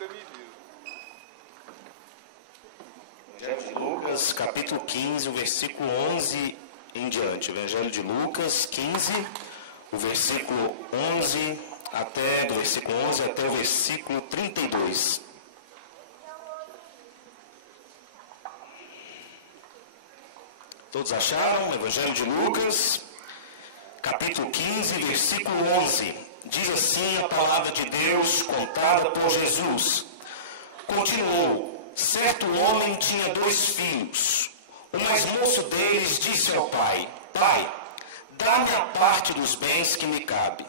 Evangelho de Lucas, capítulo 15, o versículo 11 em diante. Evangelho de Lucas 15, o versículo 11 do versículo 11 até o versículo 32. Todos acharam? Evangelho de Lucas, capítulo 15, versículo 11. Diz assim a palavra de Deus contada por Jesus. Continuou: certo homem tinha 2 filhos. O mais moço deles disse ao pai: Pai, dá-me a parte dos bens que me cabe.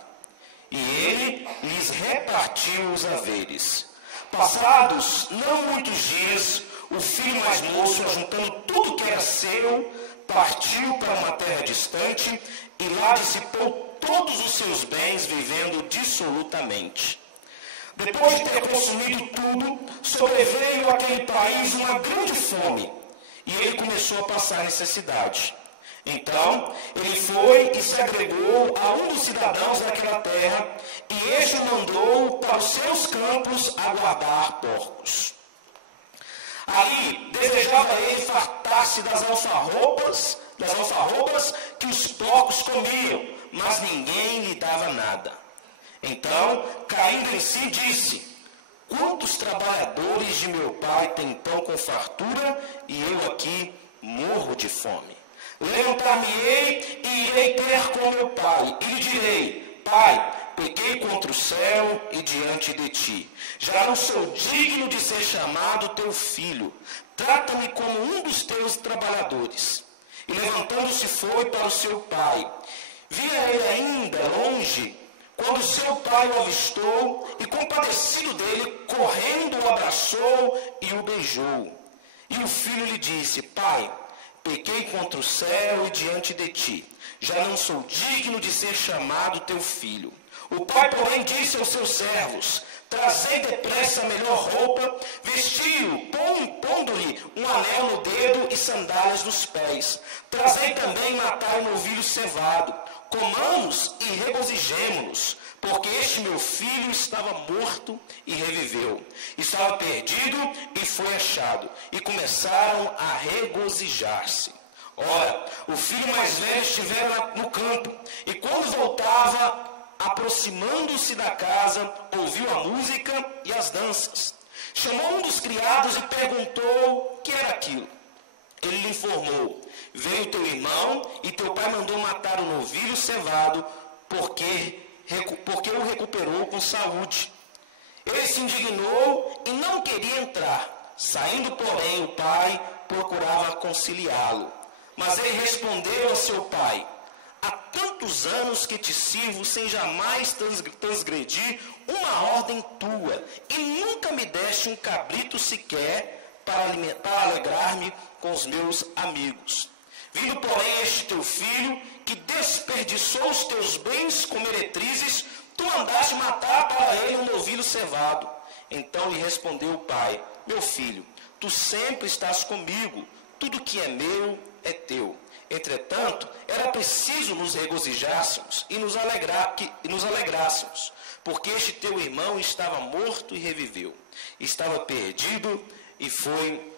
E ele lhes repartiu os haveres. Passados não muitos dias, o filho mais moço, ajuntando tudo que era seu, partiu para uma terra distante e lá dissipou todos os seus bens, vivendo dissolutamente. Depois de ter consumido tudo, sobreveio àquele país uma grande fome, e ele começou a passar necessidade. Então, ele foi e se agregou a um dos cidadãos daquela terra, e este o mandou para os seus campos a guardar porcos. Ali, desejava ele fartar-se das alfarrobas que os porcos comiam, mas ninguém lhe dava nada. Então, caindo em si, disse: quantos trabalhadores de meu pai têm pão com fartura, e eu aqui morro de fome? Levantar-me-ei e irei ter com meu pai, e lhe direi: Pai, pequei contra o céu e diante de ti. Já não sou digno de ser chamado teu filho. Trata-me como um dos teus trabalhadores. E levantando-se foi para o seu pai. Via ele ainda longe, quando seu pai o avistou, e compadecido dele, correndo o abraçou e o beijou. E o filho lhe disse: Pai, pequei contra o céu e diante de ti. Já não sou digno de ser chamado teu filho. O pai, porém, disse aos seus servos: trazei depressa a melhor roupa, vestiu-o, pondo-lhe um anel no dedo e sandálias nos pés. Trazei também e matai um novilho cevado. Comamos e regozijemo-nos, porque este meu filho estava morto e reviveu. Estava perdido e foi achado. E começaram a regozijar-se. Ora, o filho mais velho estivera no campo, e quando voltava, aproximando-se da casa, ouviu a música e as danças. Chamou um dos criados e perguntou o que era aquilo. Ele lhe informou: veio teu irmão e teu pai mandou matar o novilho cevado, porque o recuperou com saúde. Ele se indignou e não queria entrar. Saindo, porém, o pai procurava conciliá-lo. Mas ele respondeu a seu pai: há tantos anos que te sirvo sem jamais transgredir uma ordem tua, e nunca me deste um cabrito sequer para alegrar-me com os meus amigos. Vindo, porém, este teu filho, que desperdiçou os teus bens com meretrizes, tu mandaste matar para ele um novilho cevado. Então lhe respondeu o pai: meu filho, tu sempre estás comigo, tudo que é meu é teu. Entretanto, era preciso nos regozijássemos e nos alegrássemos, porque este teu irmão estava morto e reviveu, estava perdido e foi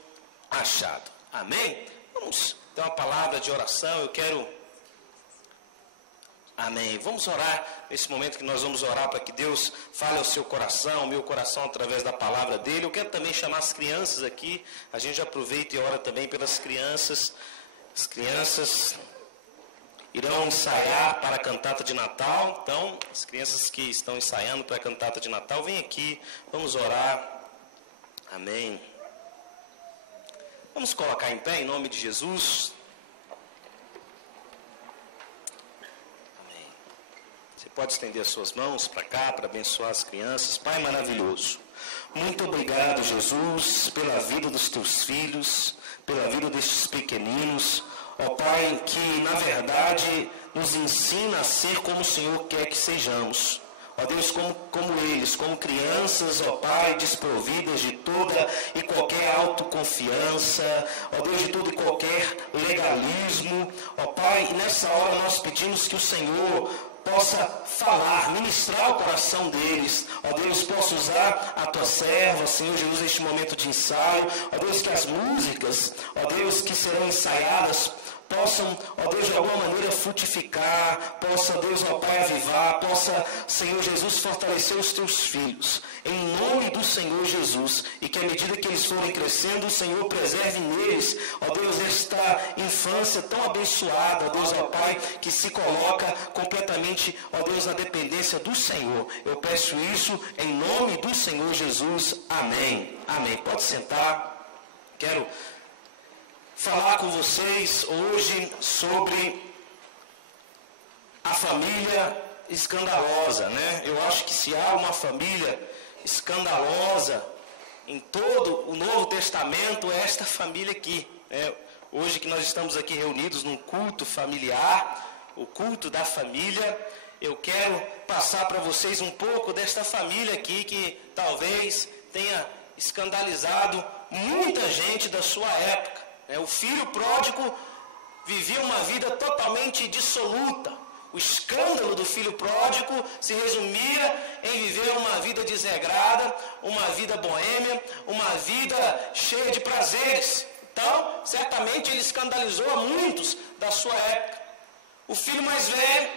achado. Amém? Vamos ter uma palavra de oração. Amém. Vamos orar nesse momento que nós vamos orar para que Deus fale ao seu coração, ao meu coração, através da palavra dele. Eu quero também chamar as crianças aqui. A gente aproveita e ora também pelas crianças. As crianças irão ensaiar para a cantata de Natal. Então, as crianças que estão ensaiando para a cantata de Natal, vem aqui, vamos orar. Amém. Vamos colocar em pé em nome de Jesus. Amém. Você pode estender as suas mãos para cá, para abençoar as crianças. Pai maravilhoso, muito obrigado, Jesus, pela vida dos teus filhos, pela vida destes pequeninos, ó Pai, que na verdade nos ensina a ser como o Senhor quer que sejamos. Ó Deus, como eles, como crianças, ó Pai, desprovidas de toda e qualquer autoconfiança, ó Deus, de todo e qualquer legalismo, ó Pai, e nessa hora nós pedimos que o Senhor possa falar, ministrar o coração deles. Ó Deus, possa usar a tua serva, Senhor Jesus, neste momento de ensaio. Ó Deus, que as músicas, ó Deus, que serão ensaiadas, possam, ó Deus, de alguma maneira frutificar, possa, Deus, ó Pai, avivar, possa, Senhor Jesus, fortalecer os teus filhos, em nome do Senhor Jesus, e que à medida que eles forem crescendo, o Senhor preserve neles, ó Deus, esta infância tão abençoada, ó Deus, ó Pai, que se coloca completamente, ó Deus, na dependência do Senhor. Eu peço isso em nome do Senhor Jesus. Amém. Amém. Pode sentar. Quero falar com vocês hoje sobre a família escandalosa, né? Eu acho que se há uma família escandalosa em todo o Novo Testamento, é esta família aqui, né? Hoje que nós estamos aqui reunidos num culto familiar, o culto da família, eu quero passar para vocês um pouco desta família aqui que talvez tenha escandalizado muita gente da sua época. O filho pródigo vivia uma vida totalmente dissoluta. O escândalo do filho pródigo se resumia em viver uma vida desregrada, uma vida boêmia, uma vida cheia de prazeres. Então, certamente ele escandalizou a muitos da sua época. O filho mais velho,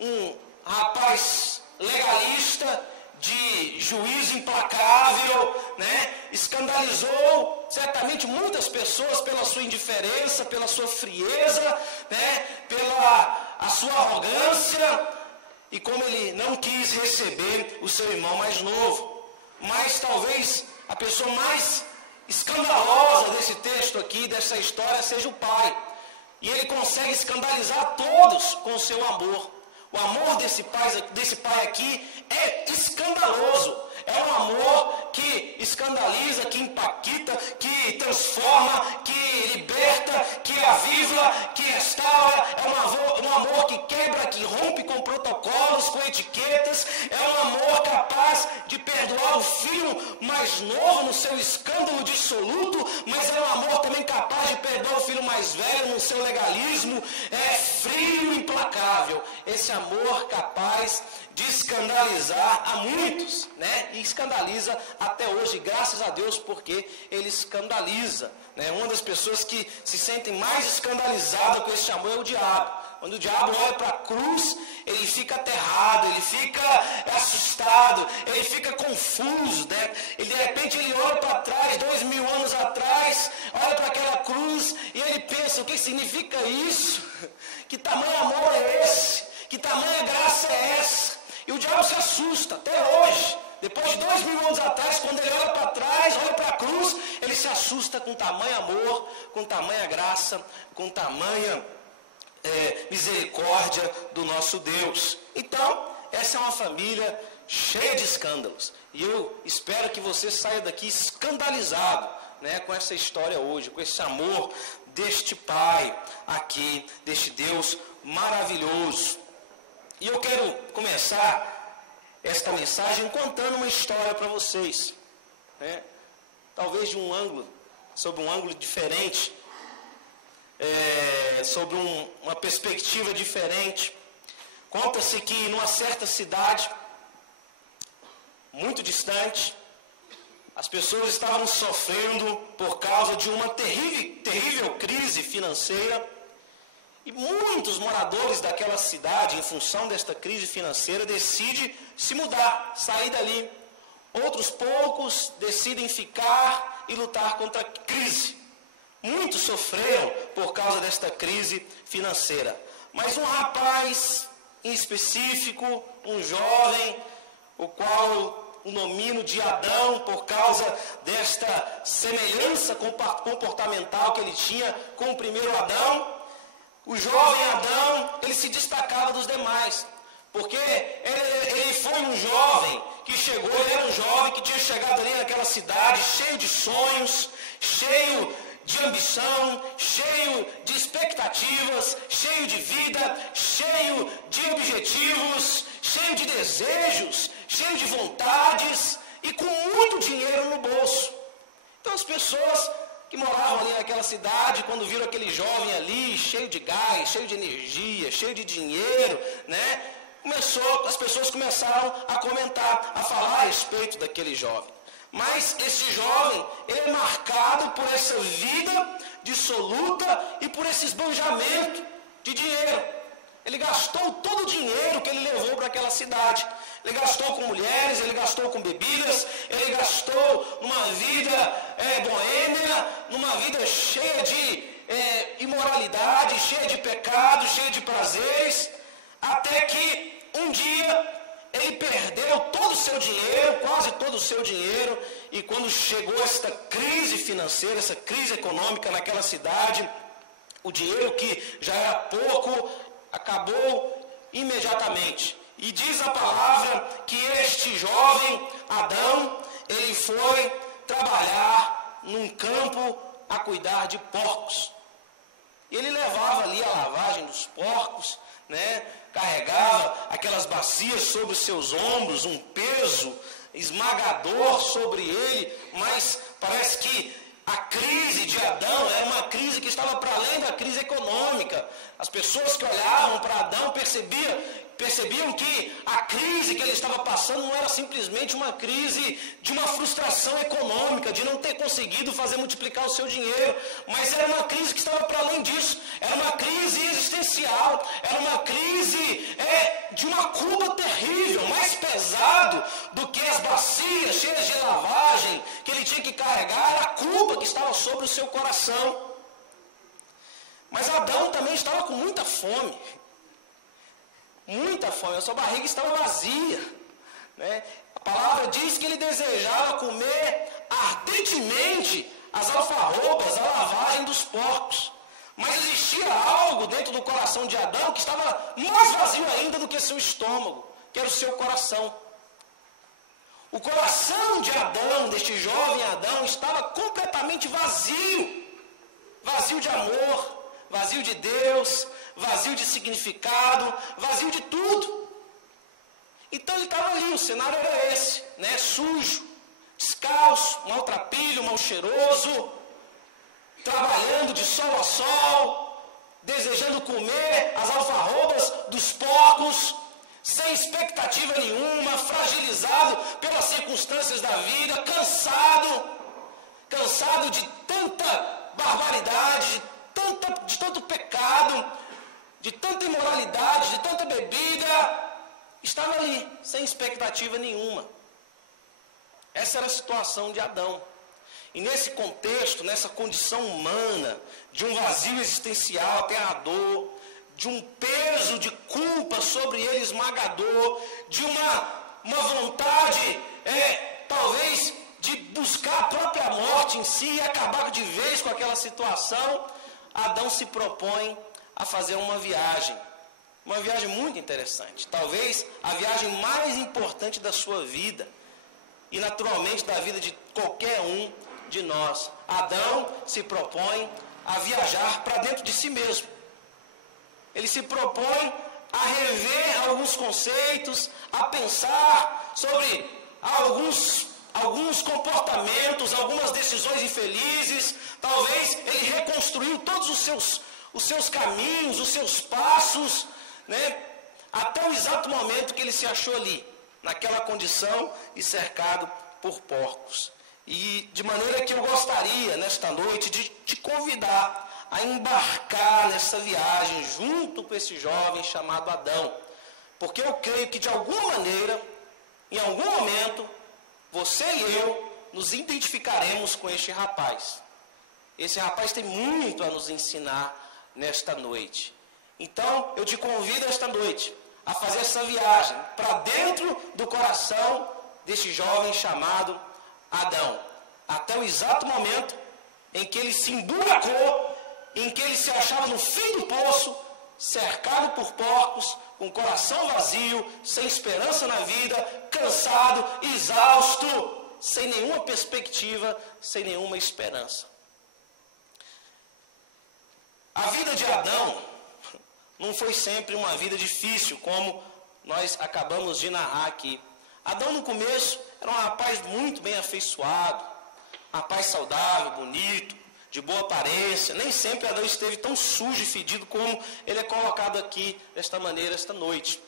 um rapaz legalista, de juízo implacável, né? Escandalizou certamente muitas pessoas pela sua indiferença, pela sua frieza, né? Pela a sua arrogância, e como ele não quis receber o seu irmão mais novo. Mas talvez a pessoa mais escandalosa desse texto aqui, dessa história, seja o pai. E ele consegue escandalizar todos com o seu amor. O amor desse pai aqui é escandaloso. É um amor que escandaliza, que impacta, que transforma, que liberta, que aviva, que restaura. É um amor que quebra, que rompe com protocolos, com etiquetas. É um amor capaz de perdoar o filho mais novo no seu escândalo dissoluto, mas é um amor também capaz de perdoar o filho mais velho no seu legalismo. É frio e implacável. Esse amor capaz de escandalizar a muitos, né? E escandaliza até hoje, graças a Deus, porque ele escandaliza, né? Uma das pessoas que se sentem mais escandalizadas com esse amor é o diabo. Quando o diabo olha para a cruz, ele fica aterrado, ele fica assustado, ele fica confuso, né? E de repente ele olha para trás, 2000 anos atrás, olha para aquela cruz e ele pensa: o que significa isso? Que tamanho amor é esse? Que tamanha graça é essa? E o diabo se assusta até hoje. Depois de 2000 anos atrás, quando ele olha para trás, olha para a cruz, ele se assusta com tamanho amor, com tamanha graça, com tamanha misericórdia do nosso Deus. Então, essa é uma família cheia de escândalos. E eu espero que você saia daqui escandalizado, né, com essa história hoje, com esse amor deste Pai aqui, deste Deus maravilhoso. E eu quero começar esta mensagem contando uma história para vocês, né? Talvez sob um ângulo diferente, sobre uma perspectiva diferente. Conta-se que numa certa cidade, muito distante, as pessoas estavam sofrendo por causa de uma terrível crise financeira. E muitos moradores daquela cidade, em função desta crise financeira, decidem se mudar, sair dali. Outros poucos decidem ficar e lutar contra a crise. Muitos sofreram por causa desta crise financeira. Mas um rapaz em específico, um jovem, o qual o nomino de Adão por causa desta semelhança comportamental que ele tinha com o primeiro Adão. O jovem Adão, ele se destacava dos demais, porque ele foi um jovem que chegou, ele era um jovem que tinha chegado ali naquela cidade, cheio de sonhos, cheio de ambição, cheio de expectativas, cheio de vida, cheio de objetivos, cheio de desejos, cheio de vontades e com muito dinheiro no bolso. Então as pessoas que moravam ali naquela cidade, quando viram aquele jovem ali, cheio de gás, cheio de energia, cheio de dinheiro, né? As pessoas começaram a comentar, a falar a respeito daquele jovem. Mas esse jovem, ele é marcado por essa vida dissoluta e por esse esbanjamento de dinheiro. Ele gastou todo o dinheiro que ele levou para aquela cidade. Ele gastou com mulheres, ele gastou com bebidas, ele gastou numa vida boêmia, numa vida cheia de imoralidade, cheia de pecados, cheia de prazeres, até que um dia ele perdeu todo o seu dinheiro, quase todo o seu dinheiro, e quando chegou esta crise financeira, essa crise econômica naquela cidade, o dinheiro que já era pouco, acabou imediatamente. E diz a palavra que este jovem, Adão, ele foi trabalhar num campo a cuidar de porcos. E ele levava ali a lavagem dos porcos, né? Carregava aquelas bacias sobre os seus ombros, um peso esmagador sobre ele, mas parece que a crise de Adão era uma crise que estava para além da crise econômica. As pessoas que olhavam para Adão percebiam que a crise que ele estava passando não era simplesmente uma crise de uma frustração econômica, de não ter conseguido fazer multiplicar o seu dinheiro, mas era uma crise que estava para além disso, era uma crise existencial, era uma crise de uma culpa terrível, mais pesado do que as bacias cheias de lavagem que ele tinha que carregar, era a culpa que estava sobre o seu coração. Mas Adão também estava com muita fome. Muita fome, a sua barriga estava vazia, né? A palavra diz que ele desejava comer ardentemente as alfarrobas, a lavagem dos porcos. Mas existia algo dentro do coração de Adão que estava mais vazio ainda do que seu estômago, que era o seu coração. O coração de Adão, deste jovem Adão, estava completamente vazio. Vazio de amor, vazio de Deus, vazio de significado, vazio de tudo. Então ele estava ali, o cenário era esse, né? Sujo, descalço, maltrapilho, mal cheiroso, trabalhando de sol a sol, desejando comer as alfarrobas dos porcos, sem expectativa nenhuma, fragilizado pelas circunstâncias da vida, cansado de tanta barbaridade, de tanto pecado, de tanta imoralidade, de tanta bebida, estava ali, sem expectativa nenhuma. Essa era a situação de Adão. E nesse contexto, nessa condição humana, de um vazio existencial, aterrador, de um peso de culpa sobre ele esmagador, de uma vontade, talvez, de buscar a própria morte em si e acabar de vez com aquela situação, Adão se propõe a fazer uma viagem muito interessante, talvez a viagem mais importante da sua vida e naturalmente da vida de qualquer um de nós. Adão se propõe a viajar para dentro de si mesmo. Ele se propõe a rever alguns conceitos, a pensar sobre alguns comportamentos, algumas decisões infelizes. Talvez ele reconstruiu todos os seus caminhos, os seus passos, né? Até o exato momento que ele se achou ali, naquela condição e cercado por porcos. E de maneira que eu gostaria, nesta noite, de te convidar a embarcar nessa viagem junto com esse jovem chamado Adão. Porque eu creio que de alguma maneira, em algum momento, você e eu nos identificaremos com este rapaz. Esse rapaz tem muito a nos ensinar nesta noite. Então, eu te convido esta noite a fazer essa viagem para dentro do coração deste jovem chamado Adão. Até o exato momento em que ele se emburacou, em que ele se achava no fim do poço, cercado por porcos, com o coração vazio, sem esperança na vida, cansado, exausto, sem nenhuma perspectiva, sem nenhuma esperança. A vida de Adão não foi sempre uma vida difícil, como nós acabamos de narrar aqui. Adão, no começo, era um rapaz muito bem afeiçoado, um rapaz saudável, bonito, de boa aparência. Nem sempre Adão esteve tão sujo e fedido como ele é colocado aqui, desta maneira, esta noite.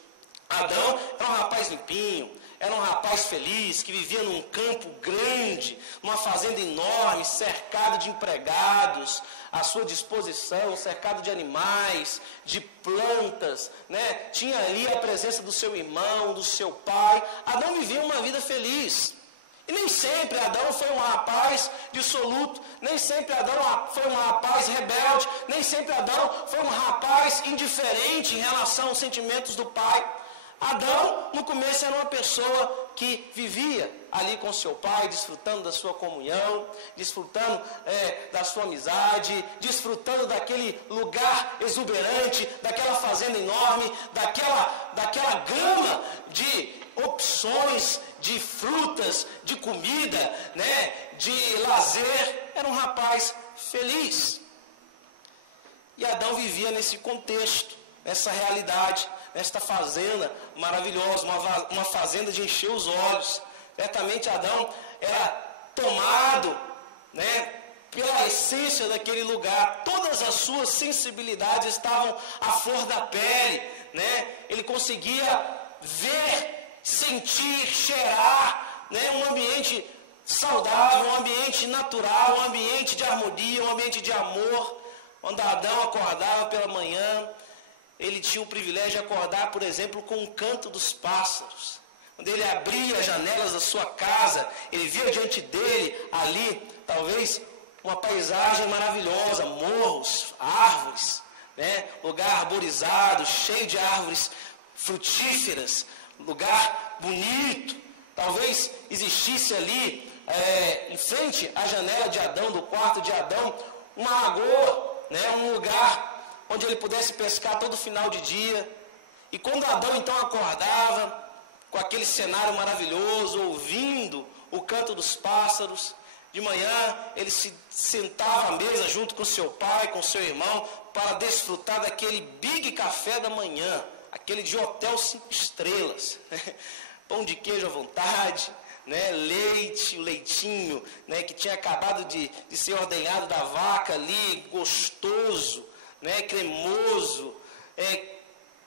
Adão era um rapaz limpinho, era um rapaz feliz, que vivia num campo grande, numa fazenda enorme, cercado de empregados, à sua disposição, cercado de animais, de plantas, né? Tinha ali a presença do seu irmão, do seu pai. Adão vivia uma vida feliz. E nem sempre Adão foi um rapaz dissoluto, nem sempre Adão foi um rapaz rebelde, nem sempre Adão foi um rapaz indiferente em relação aos sentimentos do pai. Adão, no começo, era uma pessoa que vivia ali com seu pai, desfrutando da sua comunhão, desfrutando da sua amizade, desfrutando daquele lugar exuberante, daquela fazenda enorme, daquela gama de opções, de frutas, de comida, né, de lazer. Era um rapaz feliz. E Adão vivia nesse contexto, nessa realidade, nesta fazenda maravilhosa, uma fazenda de encher os olhos. Certamente Adão era tomado, né, pela essência daquele lugar. Todas as suas sensibilidades estavam à flor da pele, né? Ele conseguia ver, sentir, cheirar, né, um ambiente saudável, um ambiente natural, um ambiente de harmonia, um ambiente de amor. Quando Adão acordava pela manhã, ele tinha o privilégio de acordar, por exemplo, com o canto dos pássaros. Quando ele abria as janelas da sua casa, ele via diante dele, ali, talvez, uma paisagem maravilhosa, morros, árvores, né? Lugar arborizado, cheio de árvores frutíferas, lugar bonito. Talvez existisse ali, em frente à janela de Adão, do quarto de Adão, uma lagoa, né? Um lugar onde ele pudesse pescar todo final de dia. E quando Adão então acordava, com aquele cenário maravilhoso, ouvindo o canto dos pássaros, de manhã ele se sentava à mesa junto com seu pai, com seu irmão, para desfrutar daquele big café da manhã, aquele de hotel 5 estrelas, pão de queijo à vontade, né? Leite, o leitinho, né? Que tinha acabado de ser ordenhado da vaca ali, gostoso, né, cremoso,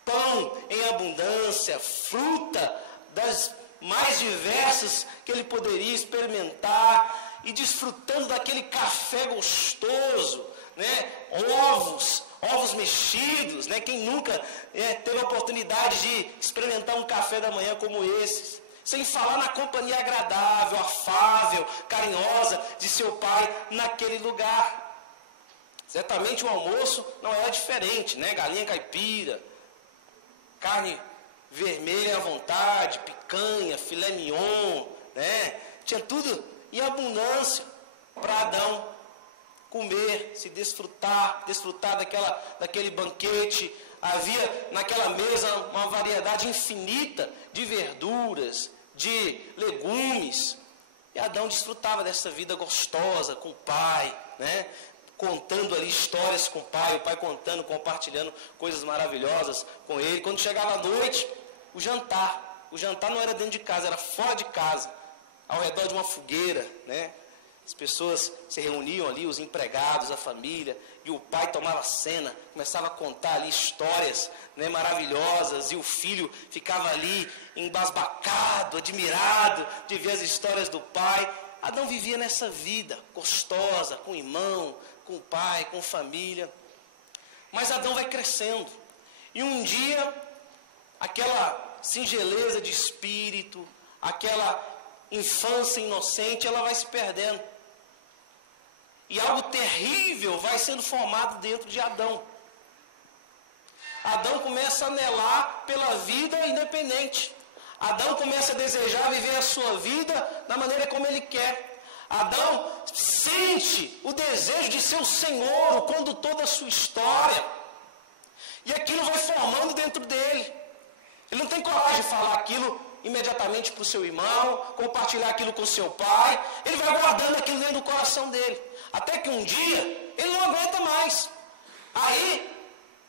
pão em abundância, fruta das mais diversas que ele poderia experimentar, e desfrutando daquele café gostoso, né, ovos mexidos, né, quem nunca teve a oportunidade de experimentar um café da manhã como esses, sem falar na companhia agradável, afável, carinhosa de seu pai naquele lugar. Certamente o almoço não era diferente, né? Galinha caipira, carne vermelha à vontade, picanha, filé mignon, né? Tinha tudo em abundância para Adão comer, se desfrutar daquele banquete. Havia naquela mesa uma variedade infinita de verduras, de legumes. E Adão desfrutava dessa vida gostosa com o pai, né? Contando ali histórias com o pai contando, compartilhando coisas maravilhosas com ele. Quando chegava a noite, o jantar não era dentro de casa, era fora de casa, ao redor de uma fogueira, né? As pessoas se reuniam ali, os empregados, a família, e o pai tomava cena, começava a contar ali histórias, né, maravilhosas, e o filho ficava ali embasbacado, admirado de ver as histórias do pai. Adão vivia nessa vida gostosa, com o irmão, com o pai, com família. Mas Adão vai crescendo. E um dia, aquela singeleza de espírito, aquela infância inocente, ela vai se perdendo. E algo terrível vai sendo formado dentro de Adão. Adão começa a anelar pela vida independente. Adão começa a desejar viver a sua vida da maneira como ele quer. Adão sente o desejo de ser o Senhor, o condutor da sua história. E aquilo vai formando dentro dele. Ele não tem coragem de falar aquilo imediatamente para o seu irmão, compartilhar aquilo com o seu pai. Ele vai guardando aquilo dentro do coração dele. Até que um dia, ele não aguenta mais. Aí,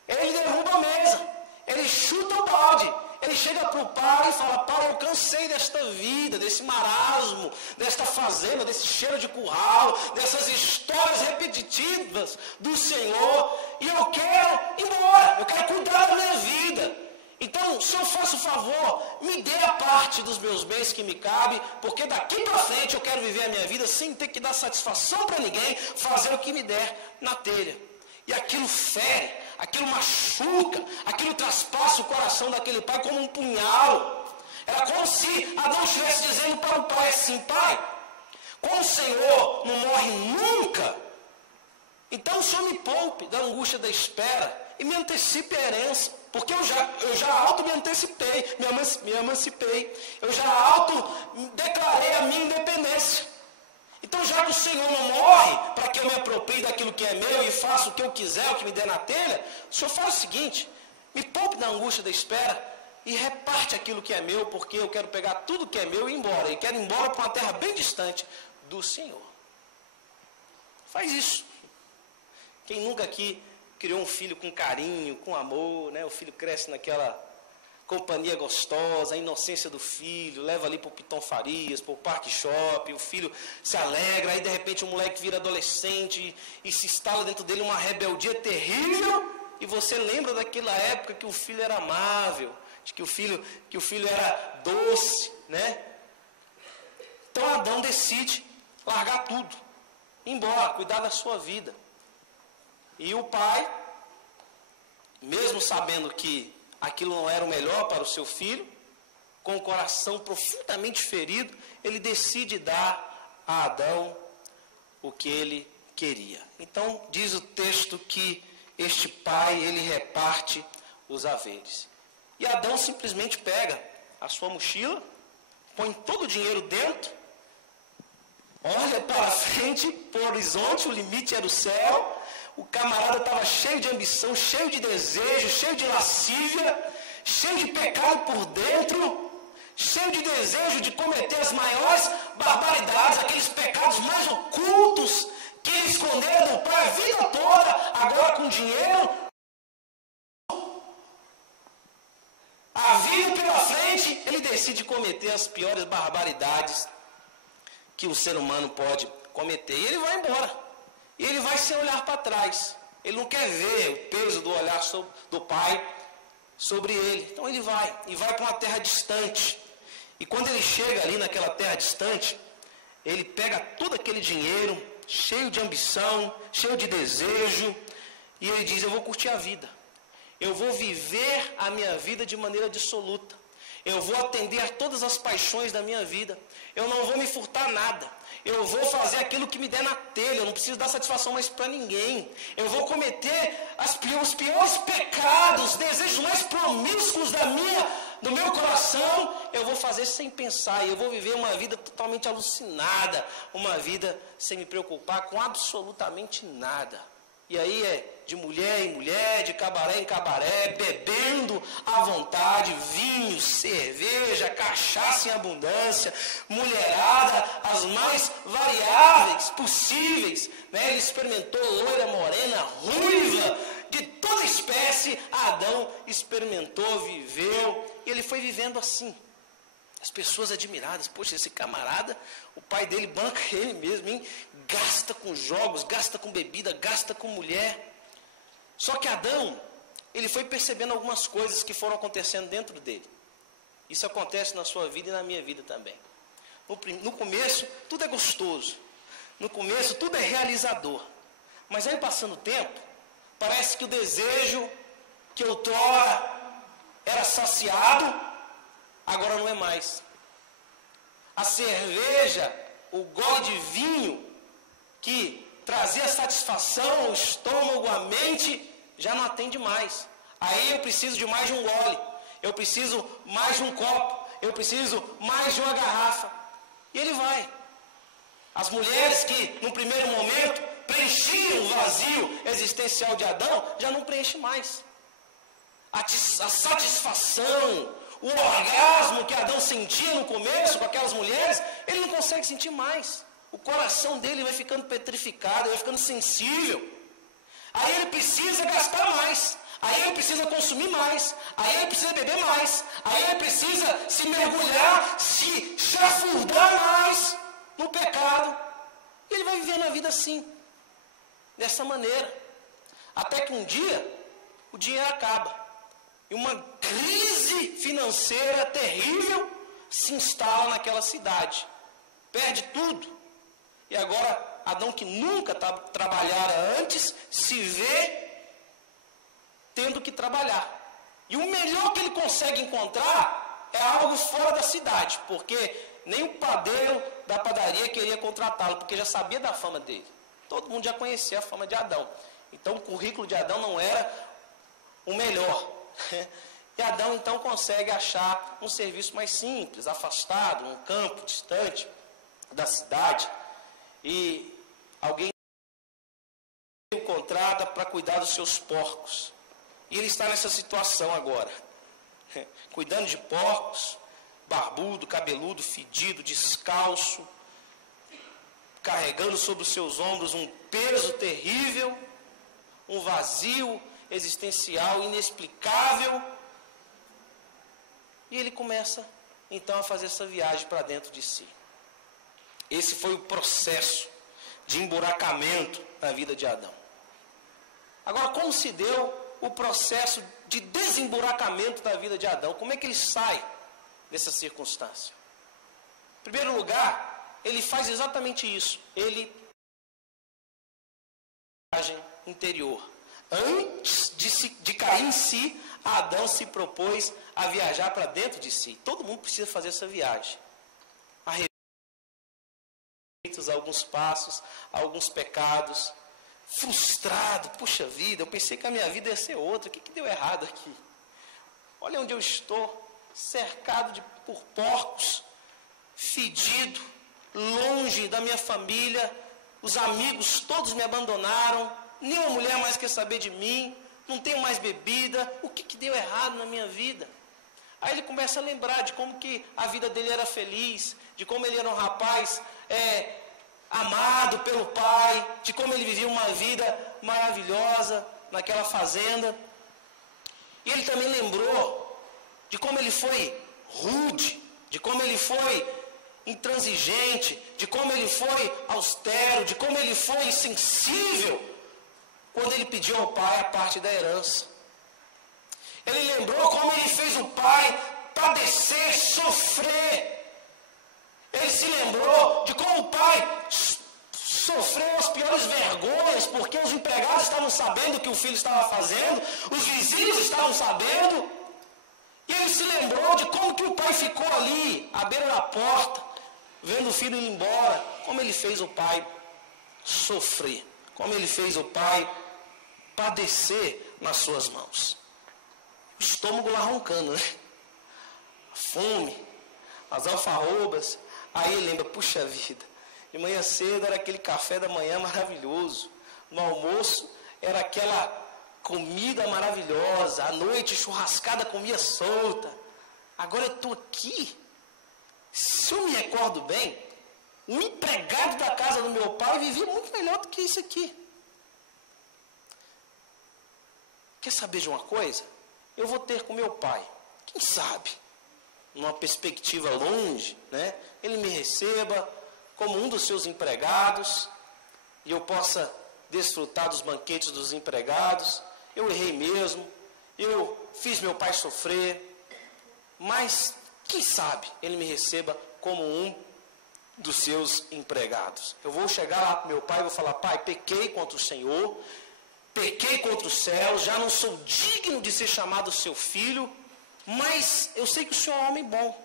ele derruba a mesa. Ele chuta o balde. ele chega para o pai e fala: pai, eu cansei desta vida, desse marasmo, desta fazenda, desse cheiro de curral, dessas histórias repetitivas do Senhor, e eu quero ir embora, eu quero cuidar da minha vida. Então, se eu faço o favor, me dê a parte dos meus bens que me cabe, porque daqui para frente eu quero viver a minha vida sem ter que dar satisfação para ninguém, fazer o que me der na telha. E aquilo fere, aquilo machuca, aquilo traspassa o coração daquele pai como um punhal. Era como se Adão estivesse dizendo para o pai assim: pai, como o Senhor não morre nunca, então o Senhor me poupe da angústia da espera e me antecipe a herança. Porque eu já auto me antecipei, me emancipei. Eu já auto declarei a minha independência. Então, já que o Senhor não morre para que eu me aproprie daquilo que é meu e faça o que eu quiser, o que me der na telha, o Senhor faz o seguinte: me poupe da angústia da espera e reparte aquilo que é meu, porque eu quero pegar tudo que é meu e ir embora. E quero ir embora para uma terra bem distante do Senhor. Faz isso. Quem nunca aqui criou um filho com carinho, com amor, né? O filho cresce naquela companhia gostosa, a inocência do filho, leva ali para o Piton Farias, para o Parque Shopping, o filho se alegra, aí de repente o moleque vira adolescente e se instala dentro dele uma rebeldia terrível, e você lembra daquela época que o filho era amável, que o filho era doce, né? Então Adão decide largar tudo, ir embora, cuidar da sua vida. E o pai, mesmo sabendo que aquilo não era o melhor para o seu filho, com o coração profundamente ferido, ele decide dar a Adão o que ele queria. Então, diz o texto que este pai, ele reparte os haveres. E Adão simplesmente pega a sua mochila, põe todo o dinheiro dentro, olha para frente, para o horizonte, o limite era o céu. O camarada estava cheio de ambição, cheio de desejo, cheio de lascívia, cheio de pecado por dentro, cheio de desejo de cometer as maiores barbaridades, aqueles pecados mais ocultos que ele escondeu do pai a vida toda, agora com dinheiro. A vida pela frente, ele decide cometer as piores barbaridades que o ser humano pode cometer. E ele vai embora. E ele vai sem olhar para trás. Ele não quer ver o peso do olhar do pai sobre ele. Então ele vai. E vai para uma terra distante. E quando ele chega ali naquela terra distante, ele pega todo aquele dinheiro, cheio de ambição, cheio de desejo. E ele diz: eu vou curtir a vida. Eu vou viver a minha vida de maneira dissoluta. Eu vou atender a todas as paixões da minha vida. Eu não vou me furtar nada. Eu vou fazer aquilo que me der na telha. Eu não preciso dar satisfação mais para ninguém. Eu vou cometer os piores pecados, desejos mais promíscuos do meu coração. Eu vou fazer sem pensar. E eu vou viver uma vida totalmente alucinada. Uma vida sem me preocupar com absolutamente nada. E aí é de mulher em mulher, de cabaré em cabaré, bebendo à vontade, vinho, cerveja, cachaça em abundância, mulherada, as mais variáveis possíveis, né? Ele experimentou loira, morena, ruiva, de toda espécie. Adão experimentou, viveu, e ele foi vivendo assim. As pessoas admiradas: poxa, esse camarada, o pai dele banca ele mesmo, hein? Gasta com jogos, gasta com bebida, gasta com mulher. Só que Adão, ele foi percebendo algumas coisas que foram acontecendo dentro dele. Isso acontece na sua vida e na minha vida também. No começo, tudo é gostoso. No começo, tudo é realizador. Mas aí, passando o tempo, parece que o desejo que outrora era saciado, agora não é mais. A cerveja, o gole de vinho que trazia satisfação ao estômago, à mente, já não atende mais. Aí eu preciso de mais de um gole, eu preciso mais de um copo, eu preciso mais de uma garrafa. E ele vai. As mulheres que, no primeiro momento, preenchiam o vazio existencial de Adão, já não preenche mais. A satisfação, o orgasmo que Adão sentia no começo com aquelas mulheres, ele não consegue sentir mais. O coração dele vai ficando petrificado, vai ficando sensível. Aí ele precisa gastar mais. Aí ele precisa consumir mais, aí ele precisa beber mais, aí ele precisa se mergulhar, se chafurdar mais no pecado. E ele vai vivendo a vida assim, dessa maneira. Até que um dia, o dinheiro acaba. E uma crise financeira terrível se instala naquela cidade. Perde tudo. E agora, Adão, que nunca trabalhara antes, se vê tendo que trabalhar. E o melhor que ele consegue encontrar é algo fora da cidade, porque nem o padeiro da padaria queria contratá-lo, porque já sabia da fama dele. Todo mundo já conhecia a fama de Adão. Então o currículo de Adão não era o melhor. E Adão então consegue achar um serviço mais simples, afastado, um campo distante da cidade. E alguém o contrata para cuidar dos seus porcos. E ele está nessa situação agora, cuidando de porcos, barbudo, cabeludo, fedido, descalço, carregando sobre os seus ombros um peso terrível, um vazio existencial inexplicável. E ele começa então a fazer essa viagem para dentro de si. Esse foi o processo de emburacamento na vida de Adão. Agora, como se deu o processo de desemburacamento da vida de Adão? Como é que ele sai dessa circunstância? Em primeiro lugar, ele faz exatamente isso. Ele viagem interior. Antes de cair em si, Adão se propôs a viajar para dentro de si. Todo mundo precisa fazer essa viagem. Alguns passos, alguns pecados, frustrado, puxa vida, eu pensei que a minha vida ia ser outra, o que deu errado aqui? Olha onde eu estou, cercado por porcos, fedido, longe da minha família, os amigos todos me abandonaram, nenhuma mulher mais quer saber de mim, não tenho mais bebida, o que deu errado na minha vida? Aí ele começa a lembrar de como que a vida dele era feliz, de como ele era um rapaz amado pelo pai, de como ele vivia uma vida maravilhosa naquela fazenda. E ele também lembrou de como ele foi rude, de como ele foi intransigente, de como ele foi austero, de como ele foi insensível quando ele pediu ao pai a parte da herança. Ele lembrou como ele fez o pai padecer, sofrer. Ele se lembrou de como o pai sofreu as piores vergonhas, porque os empregados estavam sabendo o que o filho estava fazendo, os vizinhos estavam sabendo. E ele se lembrou de como que o pai ficou ali, à beira da porta, vendo o filho ir embora. Como ele fez o pai sofrer, como ele fez o pai padecer nas suas mãos. O estômago lá roncando, né? A fome, as alfarrobas. Aí ele lembra, puxa vida, de manhã cedo era aquele café da manhã maravilhoso, no almoço era aquela comida maravilhosa, à noite churrascada, comia solta. Agora eu estou aqui, se eu me recordo bem, um empregado da casa do meu pai vivia muito melhor do que isso aqui. Quer saber de uma coisa? Eu vou ter com meu pai, quem sabe, numa perspectiva longe, né? Ele me receba como um dos seus empregados e eu possa desfrutar dos banquetes dos empregados. Eu errei mesmo, eu fiz meu pai sofrer, mas quem sabe ele me receba como um dos seus empregados. Eu vou chegar lá para meu pai e vou falar: pai, pequei contra o Senhor, pequei contra o céu, já não sou digno de ser chamado seu filho, mas eu sei que o Senhor é um homem bom,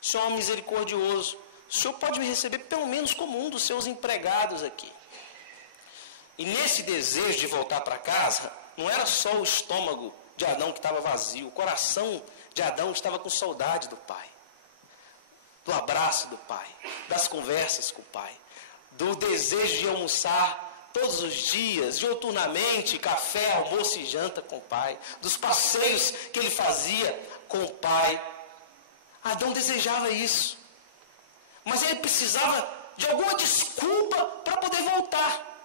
o Senhor é um homem misericordioso, o Senhor pode me receber pelo menos como um dos seus empregados aqui. E nesse desejo de voltar para casa, não era só o estômago de Adão que estava vazio, o coração de Adão estava com saudade do pai, do abraço do pai, das conversas com o pai, do desejo de almoçar todos os dias, diuturnamente, café, almoço e janta com o pai, dos passeios que ele fazia com o pai. Adão desejava isso, mas ele precisava de alguma desculpa para poder voltar,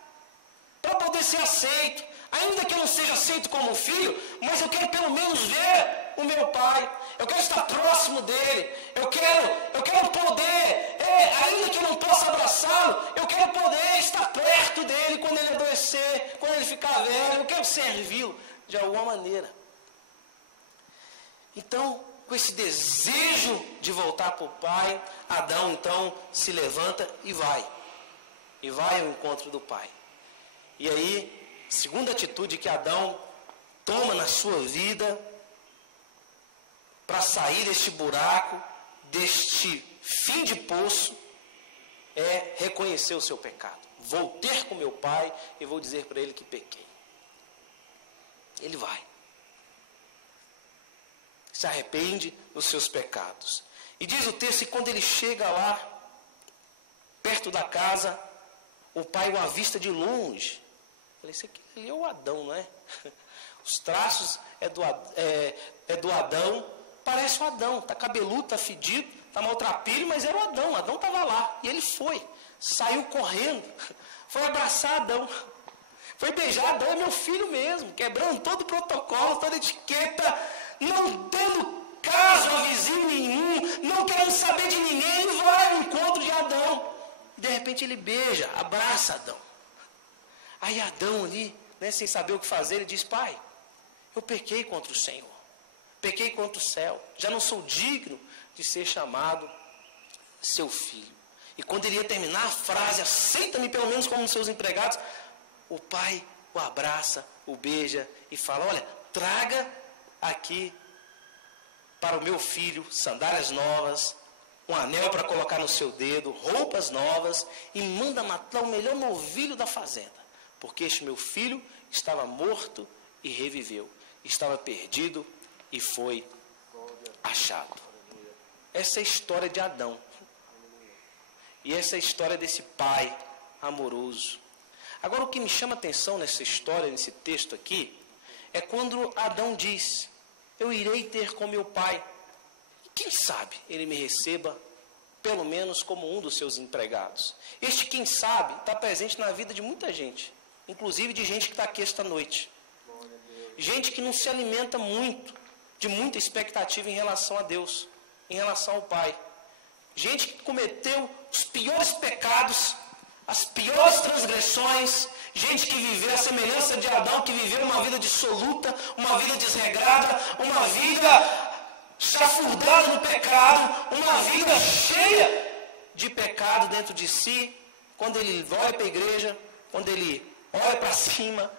para poder ser aceito. Ainda que eu não seja aceito como filho, mas eu quero pelo menos ver o meu pai. Eu quero estar próximo dele. Eu quero poder, ainda que eu não possa abraçá-lo, eu quero poder estar perto dele quando ele adoecer, quando ele ficar velho. Eu quero servi-lo de alguma maneira. Então, com esse desejo de voltar para o pai, Adão então se levanta e vai. E vai ao encontro do pai. E aí, segunda atitude que Adão toma na sua vida para sair deste buraco, deste fim de poço, é reconhecer o seu pecado. Vou ter com meu pai e vou dizer para ele que pequei. Ele vai. Se arrepende dos seus pecados. E diz o texto que quando ele chega lá, perto da casa, o pai o avista de longe. Falei, esse aqui é o Adão, não é? Os traços é do Adão, parece o Adão, está cabeludo, está fedido, está maltrapilho, mas era o Adão estava lá. E ele foi, saiu correndo, foi abraçar Adão, foi beijar Adão, é meu filho mesmo, quebrando todo o protocolo, toda a etiqueta, não dando caso a vizinho nenhum, não querendo saber de ninguém, ele vai ao encontro de Adão. E de repente ele beija, abraça Adão. Aí Adão ali, né, sem saber o que fazer, ele diz, pai, eu pequei contra o Senhor, pequei contra o céu, já não sou digno de ser chamado seu filho. E quando ele ia terminar a frase, aceita-me pelo menos como seus empregados, o pai o abraça, o beija e fala, olha, traga aqui para o meu filho sandálias novas, um anel para colocar no seu dedo, roupas novas, e manda matar o melhor novilho da fazenda, porque este meu filho estava morto e reviveu, estava perdido e foi achado. Essa é a história de Adão. E essa é a história desse pai amoroso. Agora, o que me chama a atenção nessa história, nesse texto aqui, é quando Adão diz, eu irei ter com meu pai. Quem sabe ele me receba, pelo menos como um dos seus empregados. Este quem sabe está presente na vida de muita gente, inclusive de gente que está aqui esta noite. Gente que não se alimenta muito, de muita expectativa em relação a Deus, em relação ao Pai. Gente que cometeu os piores pecados, as piores transgressões, gente que viveu a semelhança de Adão, que viveu uma vida dissoluta, uma vida desregrada, uma vida chafurdada no pecado, uma vida cheia de pecado dentro de si. Quando ele olha para a igreja, quando ele olha para cima,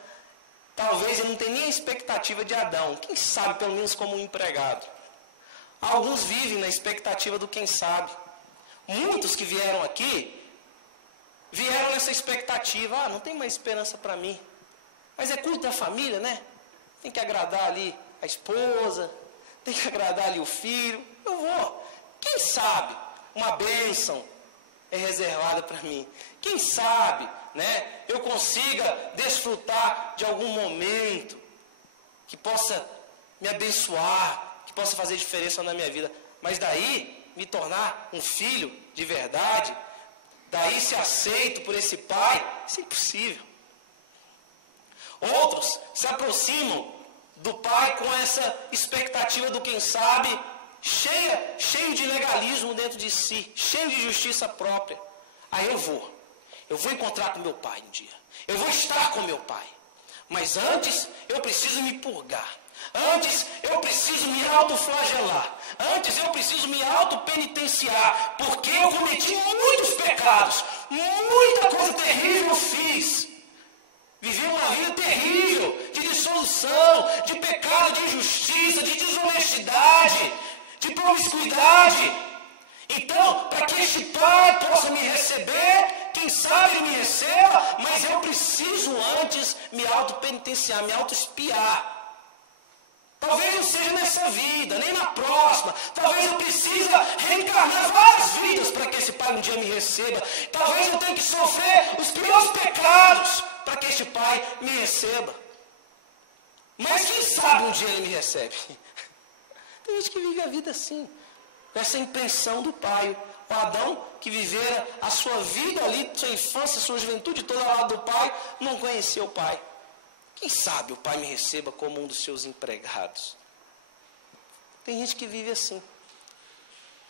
talvez ele não tenha nem a expectativa de Adão, quem sabe pelo menos como um empregado. Alguns vivem na expectativa do quem sabe. Muitos que vieram aqui, vieram nessa expectativa, não tem mais esperança para mim. Mas é culto da família, né? Tem que agradar ali a esposa, tem que agradar ali o filho. Eu vou. Quem sabe uma bênção é reservada para mim. Quem sabe, né, eu consiga desfrutar de algum momento que possa me abençoar, que possa fazer diferença na minha vida. Mas daí, me tornar um filho de verdade, daí ser aceito por esse pai, isso é impossível. Outros se aproximam do pai com essa expectativa do quem sabe, cheio de legalismo dentro de si, cheio de justiça própria. Aí eu vou encontrar com meu pai um dia, eu vou estar com meu pai, mas antes eu preciso me purgar, antes eu preciso me autoflagelar, antes eu preciso me autopenitenciar, porque eu cometi muitos pecados, muita coisa terrível eu fiz. Vivi uma vida terrível, de dissolução, de pecado, de injustiça, de desonestidade, de promiscuidade. Então, para que este pai possa me receber, quem sabe ele me receba, mas eu preciso antes me autopenitenciar, me autoespiar. Talvez não seja nessa vida, nem na próxima. Talvez eu precise reencarnar várias vidas para que esse pai um dia me receba. Talvez eu tenha que sofrer os piores pecados para que este pai me receba. Mas quem sabe um dia ele me recebe. Tem gente que vive a vida assim, com essa impressão do pai. O Adão, que vivera a sua vida ali, sua infância, sua juventude toda ao lado do pai, não conhecia o pai. Quem sabe o Pai me receba como um dos seus empregados? Tem gente que vive assim.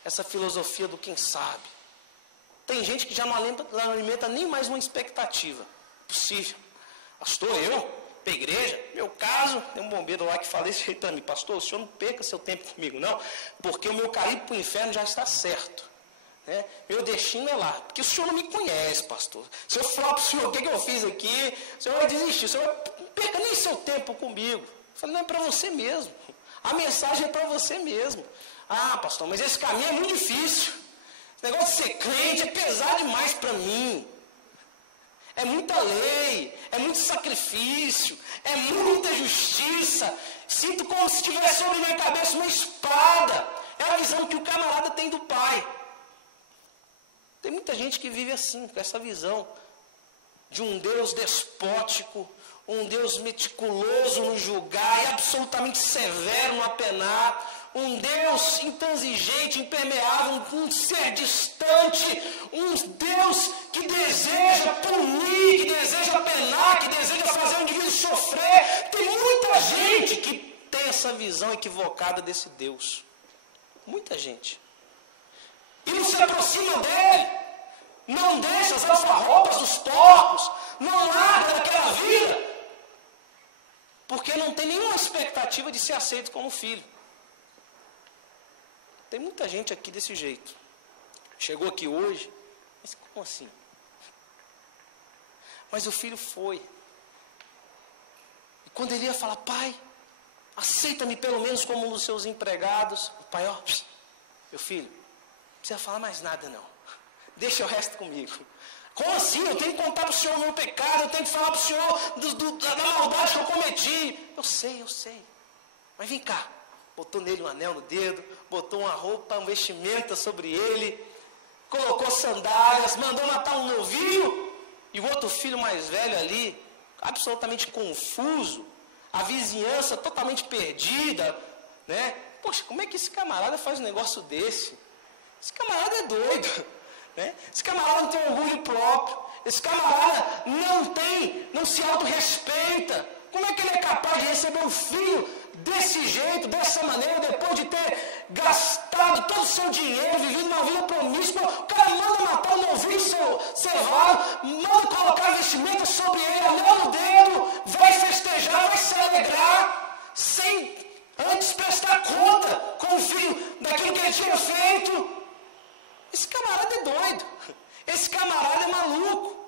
Essa filosofia do quem sabe. Tem gente que já não alimenta nem mais uma expectativa. Possível. Pastor, eu, para a igreja, meu caso, tem um bombeiro lá que fala desse jeito para mim. Pastor, o senhor não perca seu tempo comigo, não. Porque o meu caminho para o inferno já está certo. Né? Meu destino é lá. Porque o senhor não me conhece, pastor. Se eu falar para o senhor o que eu fiz aqui, o senhor vai desistir. O senhor não perca nem seu tempo comigo. Eu falei, não, é para você mesmo. A mensagem é para você mesmo. Ah, pastor, mas esse caminho é muito difícil. Esse negócio de ser crente é pesado demais para mim. É muita lei, é muito sacrifício, é muita justiça. Sinto como se tivesse sobre minha cabeça uma espada. É a visão que o camarada tem do Pai. Tem muita gente que vive assim, com essa visão de um Deus despótico, um Deus meticuloso no julgar e absolutamente severo no apenar, um Deus intransigente, impermeável, um ser distante, um Deus que deseja punir, que deseja penar, que deseja fazer o indivíduo sofrer. Tem muita gente que tem essa visão equivocada desse Deus. Muita gente. E não se aproxima dele, não deixa as alfarrobas dos porcos, não larga daquela vida, porque não tem nenhuma expectativa de ser aceito como filho. Tem muita gente aqui desse jeito. Chegou aqui hoje, mas como assim? Mas o filho foi. E quando ele ia falar, pai, aceita-me pelo menos como um dos seus empregados. O pai, ó, meu filho, não precisa falar mais nada não. Deixa o resto comigo. Como assim? Eu tenho que contar para o senhor o meu pecado, eu tenho que falar para o senhor da maldade que eu cometi. Eu sei. Mas vem cá. Botou nele um anel no dedo, botou uma roupa, um vestimenta sobre ele, colocou sandálias, mandou matar um novilho, e o outro filho mais velho ali, absolutamente confuso, a vizinhança totalmente perdida, né? Poxa, como é que esse camarada faz um negócio desse? Esse camarada é doido, né? Esse camarada não tem orgulho próprio, esse camarada não se autorrespeita. Como é que ele é capaz de receber um filho desse jeito, dessa maneira, depois de ter gastado todo o seu dinheiro, vivido uma vida promíscua? O cara manda matar um novilho cevado, manda colocar vestimenta sobre ele, anel no dedo, vai festejar, vai se alegrar, sem antes prestar conta com o filho daquilo que ele tinha feito. Esse camarada é doido, esse camarada é maluco.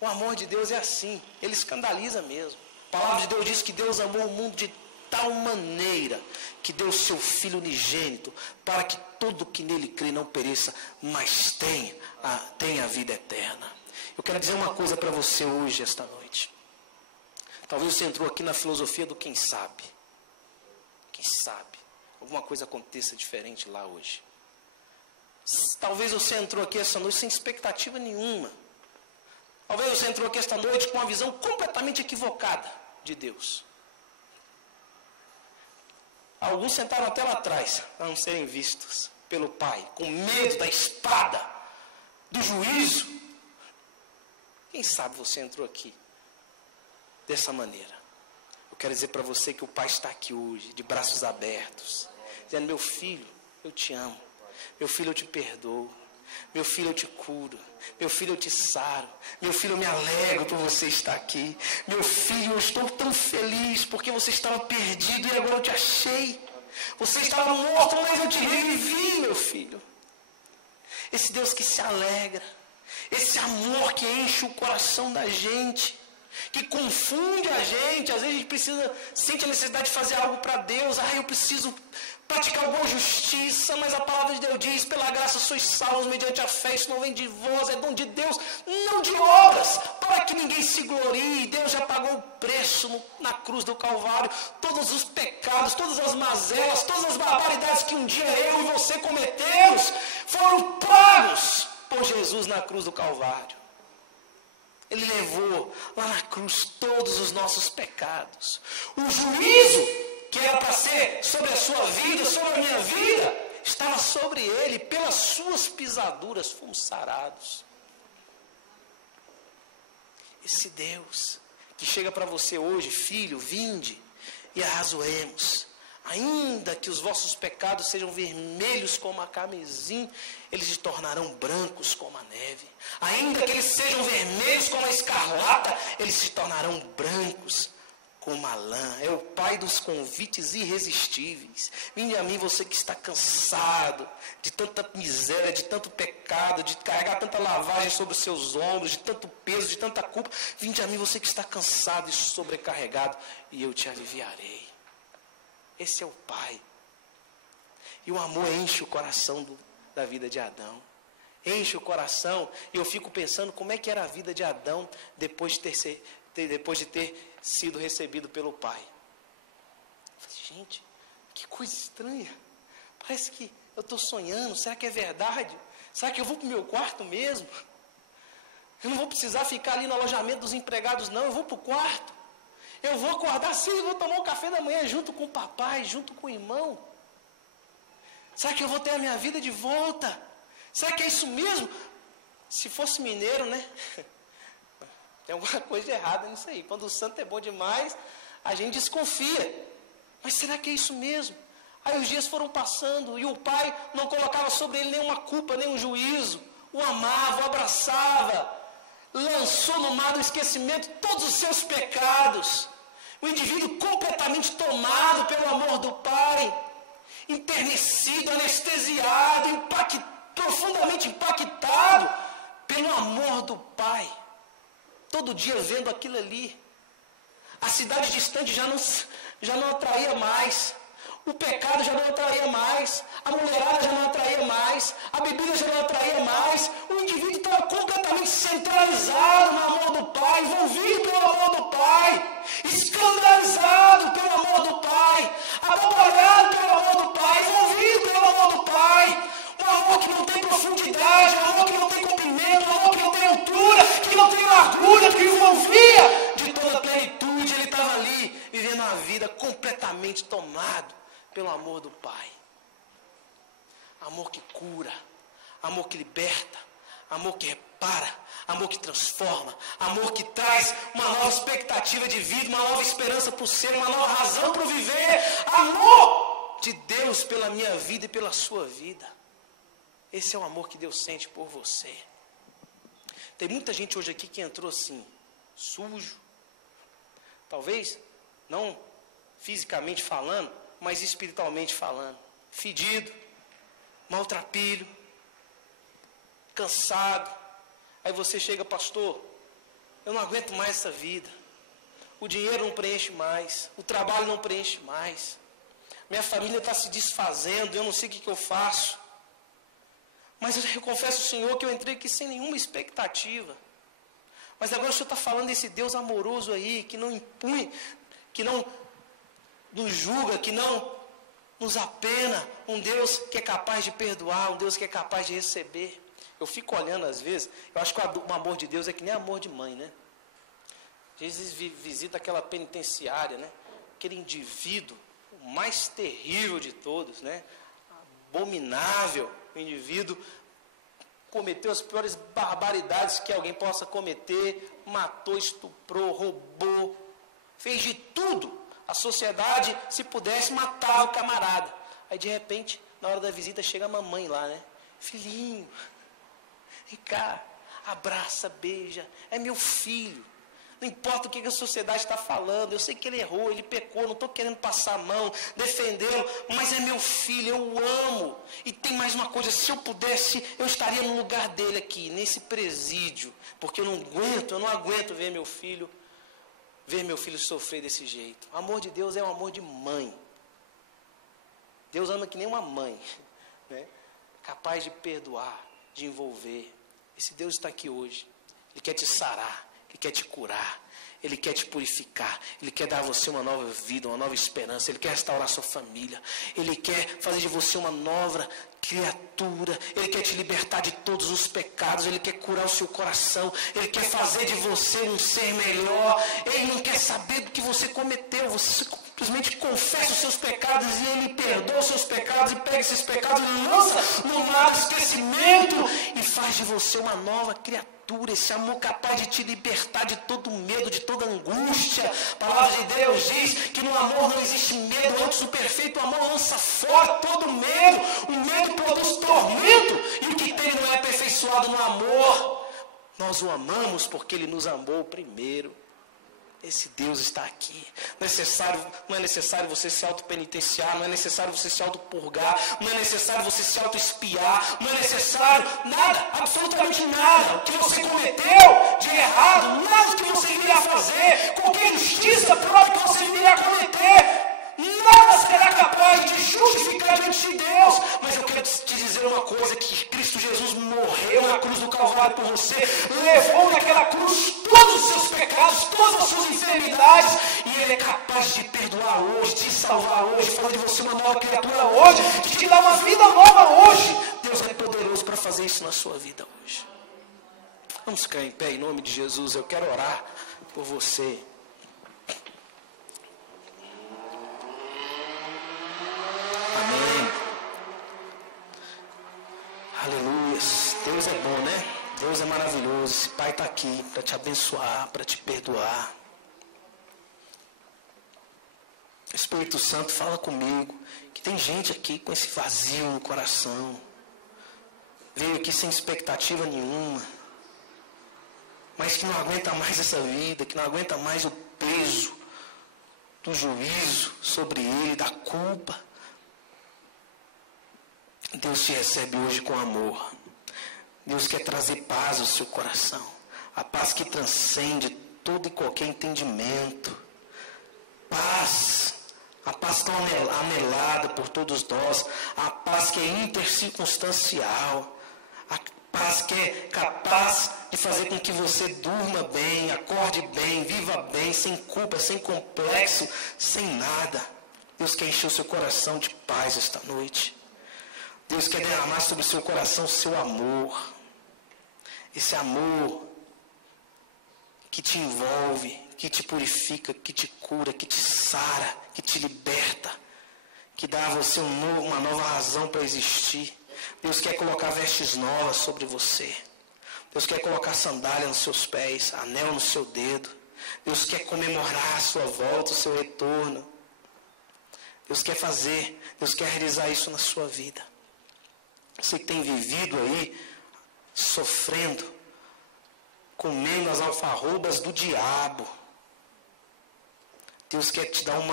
O amor de Deus é assim, ele escandaliza mesmo. A palavra de Deus diz que Deus amou o mundo de tal maneira que deu o seu Filho unigênito para que todo que nele crê não pereça, mas tenha a vida eterna. Eu quero dizer uma coisa para você hoje, esta noite. Talvez você entrou aqui na filosofia do quem sabe. Quem sabe alguma coisa aconteça diferente lá hoje. Talvez você entrou aqui essa noite sem expectativa nenhuma. Talvez você entrou aqui esta noite com uma visão completamente equivocada de Deus. Alguns sentaram até lá atrás, para não serem vistos pelo Pai, com medo da espada, do juízo. Quem sabe você entrou aqui dessa maneira. Eu quero dizer para você que o Pai está aqui hoje, de braços abertos, dizendo, meu filho, eu te amo. Meu filho, eu te perdoo. Meu filho, eu te curo. Meu filho, eu te saro. Meu filho, eu me alegro por você estar aqui. Meu filho, eu estou tão feliz porque você estava perdido e agora eu te achei. Você estava morto, mas eu te revivi, meu filho. Esse Deus que se alegra. Esse amor que enche o coração da gente. Que confunde a gente. Às vezes a gente sente a necessidade de fazer algo para Deus. Eu preciso praticar alguma justiça, mas a palavra de Deus diz, pela graça sois salvos mediante a fé, isso não vem de vós, é dom de Deus, não de obras, para que ninguém se glorie. Deus já pagou o preço na cruz do Calvário, todos os pecados, todas as mazelas, todas as barbaridades que um dia eu e você cometemos, foram pagos por Jesus na cruz do Calvário. Ele levou lá na cruz todos os nossos pecados. O juízo que era para ser sobre a sua vida, sobre a minha vida, estava sobre ele. Pelas suas pisaduras fomos sarados. Esse Deus que chega para você hoje: filho, vinde e arrazoemos. Ainda que os vossos pecados sejam vermelhos como a carmesim, eles se tornarão brancos como a neve. Ainda que eles sejam vermelhos como a escarlata, eles se tornarão brancos como a lã. É o Pai dos convites irresistíveis. Vinde a mim, você que está cansado de tanta miséria, de tanto pecado, de carregar tanta lavagem sobre os seus ombros, de tanto peso, de tanta culpa. Vinde a mim, você que está cansado e sobrecarregado, e eu te aliviarei. Esse é o Pai. E o amor enche o coração da vida de Adão. Enche o coração. E eu fico pensando como é que era a vida de Adão depois de ter sido recebido pelo Pai. Gente, que coisa estranha. Parece que eu estou sonhando. Será que é verdade? Será que eu vou para o meu quarto mesmo? Eu não vou precisar ficar ali no alojamento dos empregados, não. Eu vou para o quarto. Eu vou acordar cedo e vou tomar um café da manhã junto com o papai, junto com o irmão. Será que eu vou ter a minha vida de volta? Será que é isso mesmo? Se fosse mineiro, né? Tem alguma coisa de errada nisso aí. Quando o santo é bom demais, a gente desconfia. Mas será que é isso mesmo? Aí os dias foram passando e o pai não colocava sobre ele nenhuma culpa, nenhum juízo. O amava, o abraçava. Lançou no mar do esquecimento todos os seus pecados. O indivíduo completamente tomado pelo amor do Pai, enternecido, anestesiado, profundamente impactado pelo amor do Pai. Todo dia vendo aquilo ali. A cidade distante já não atraía mais. O pecado já não atraía mais. A mulherada já não atraía mais. A bebida já não atraía mais. O indivíduo estava completamente centralizado no amor do Pai, envolvido pelo amor do Pai, escandalizado pelo amor do Pai, apavorado pelo amor do Pai, envolvido pelo amor do Pai. Um amor que não tem profundidade, um amor que não tem comprimento, um amor que não tem altura, que não tem largura, que envolvia de toda a plenitude. Ele estava ali, vivendo uma vida completamente tomado pelo amor do Pai. Amor que cura, amor que liberta, amor que repara, amor que transforma, amor que traz uma nova expectativa de vida, uma nova esperança para o ser, uma nova razão para viver. Amor de Deus pela minha vida e pela sua vida. Esse é o amor que Deus sente por você. Tem muita gente hoje aqui que entrou assim, sujo, talvez não fisicamente falando, mas espiritualmente falando, fedido, maltrapilho, cansado. Aí você chega: pastor, eu não aguento mais essa vida. O dinheiro não preenche mais, o trabalho não preenche mais, minha família está se desfazendo, eu não sei o que eu faço. Mas eu confesso ao Senhor que eu entrei aqui sem nenhuma expectativa. Mas agora o Senhor está falando desse Deus amoroso aí, que não impõe, que não nos julga, que não nos apena. Um Deus que é capaz de perdoar, um Deus que é capaz de receber. Eu fico olhando às vezes, eu acho que o amor de Deus é que nem amor de mãe, né? Jesus visita aquela penitenciária, né? Aquele indivíduo, o mais terrível de todos, né? Abominável. O indivíduo cometeu as piores barbaridades que alguém possa cometer, matou, estuprou, roubou, fez de tudo. A sociedade, se pudesse, matava o camarada. Aí de repente, na hora da visita, chega a mamãe lá, né? Filhinho, vem cá, abraça, beija, é meu filho. Não importa o que a sociedade está falando, eu sei que ele errou, ele pecou, não estou querendo passar a mão, defendê-lo, mas é meu filho, eu o amo. E tem mais uma coisa: se eu pudesse, eu estaria no lugar dele aqui, nesse presídio, porque eu não aguento ver meu filho sofrer desse jeito. O amor de Deus é um amor de mãe. Deus ama que nem uma mãe, né? Capaz de perdoar, de envolver. Esse Deus está aqui hoje. Ele quer te sarar. Ele quer te curar, Ele quer te purificar, Ele quer dar a você uma nova vida, uma nova esperança, Ele quer restaurar sua família, Ele quer fazer de você uma nova criatura, Ele quer te libertar de todos os pecados, Ele quer curar o seu coração, Ele quer fazer de você um ser melhor. Ele não quer saber do que você cometeu, você Simplesmente confessa os seus pecados e Ele perdoa os seus pecados e pega esses pecados e lança no mar do esquecimento e faz de você uma nova criatura. Esse amor capaz de te libertar de todo medo, de toda angústia. A palavra de Deus diz que no amor não existe medo, antes o perfeito amor lança fora todo medo. O medo produz tormento e o que tem não é aperfeiçoado no amor. Nós o amamos porque Ele nos amou primeiro. Esse Deus está aqui. Não é necessário você se autopenitenciar, não é necessário você se autopurgar, não é necessário você se autoespiar, não é necessário nada, absolutamente nada. O que você cometeu de errado, nada que você viria a fazer, qualquer justiça própria que você viria a cometer, nada será capaz de justificar diante de Deus. Mas eu quero te dizer uma coisa, que Cristo Jesus morreu na cruz do Calvário por você, levou naquela cruz todos os seus pecados, todas as suas enfermidades, e Ele é capaz de perdoar hoje, de salvar hoje, fazer de você uma nova criatura hoje, de te dar uma vida nova hoje. Deus é poderoso para fazer isso na sua vida hoje. Vamos ficar em pé em nome de Jesus. Eu quero orar por você. Amém. Aleluia. Deus é bom, né? Deus é maravilhoso. Esse Pai está aqui para te abençoar, para te perdoar. Espírito Santo, fala comigo, que tem gente aqui com esse vazio no coração. Veio aqui sem expectativa nenhuma, mas que não aguenta mais essa vida, que não aguenta mais o peso do juízo sobre ele, da culpa. Deus te recebe hoje com amor. Deus quer trazer paz ao seu coração. A paz que transcende todo e qualquer entendimento. Paz. A paz tão anelada por todos nós. A paz que é intercircunstancial. A paz que é capaz de fazer com que você durma bem, acorde bem, viva bem, sem culpa, sem complexo, sem nada. Deus quer encher o seu coração de paz esta noite. Deus quer derramar sobre o seu coração o seu amor. Esse amor que te envolve, que te purifica, que te cura, que te sara, que te liberta, que dá a você uma nova razão para existir. Deus quer colocar vestes novas sobre você. Deus quer colocar sandália nos seus pés, anel no seu dedo. Deus quer comemorar a sua volta, o seu retorno. Deus quer fazer, Deus quer realizar isso na sua vida. Você que tem vivido aí, sofrendo, comendo as alfarrobas do diabo. Deus quer te dar um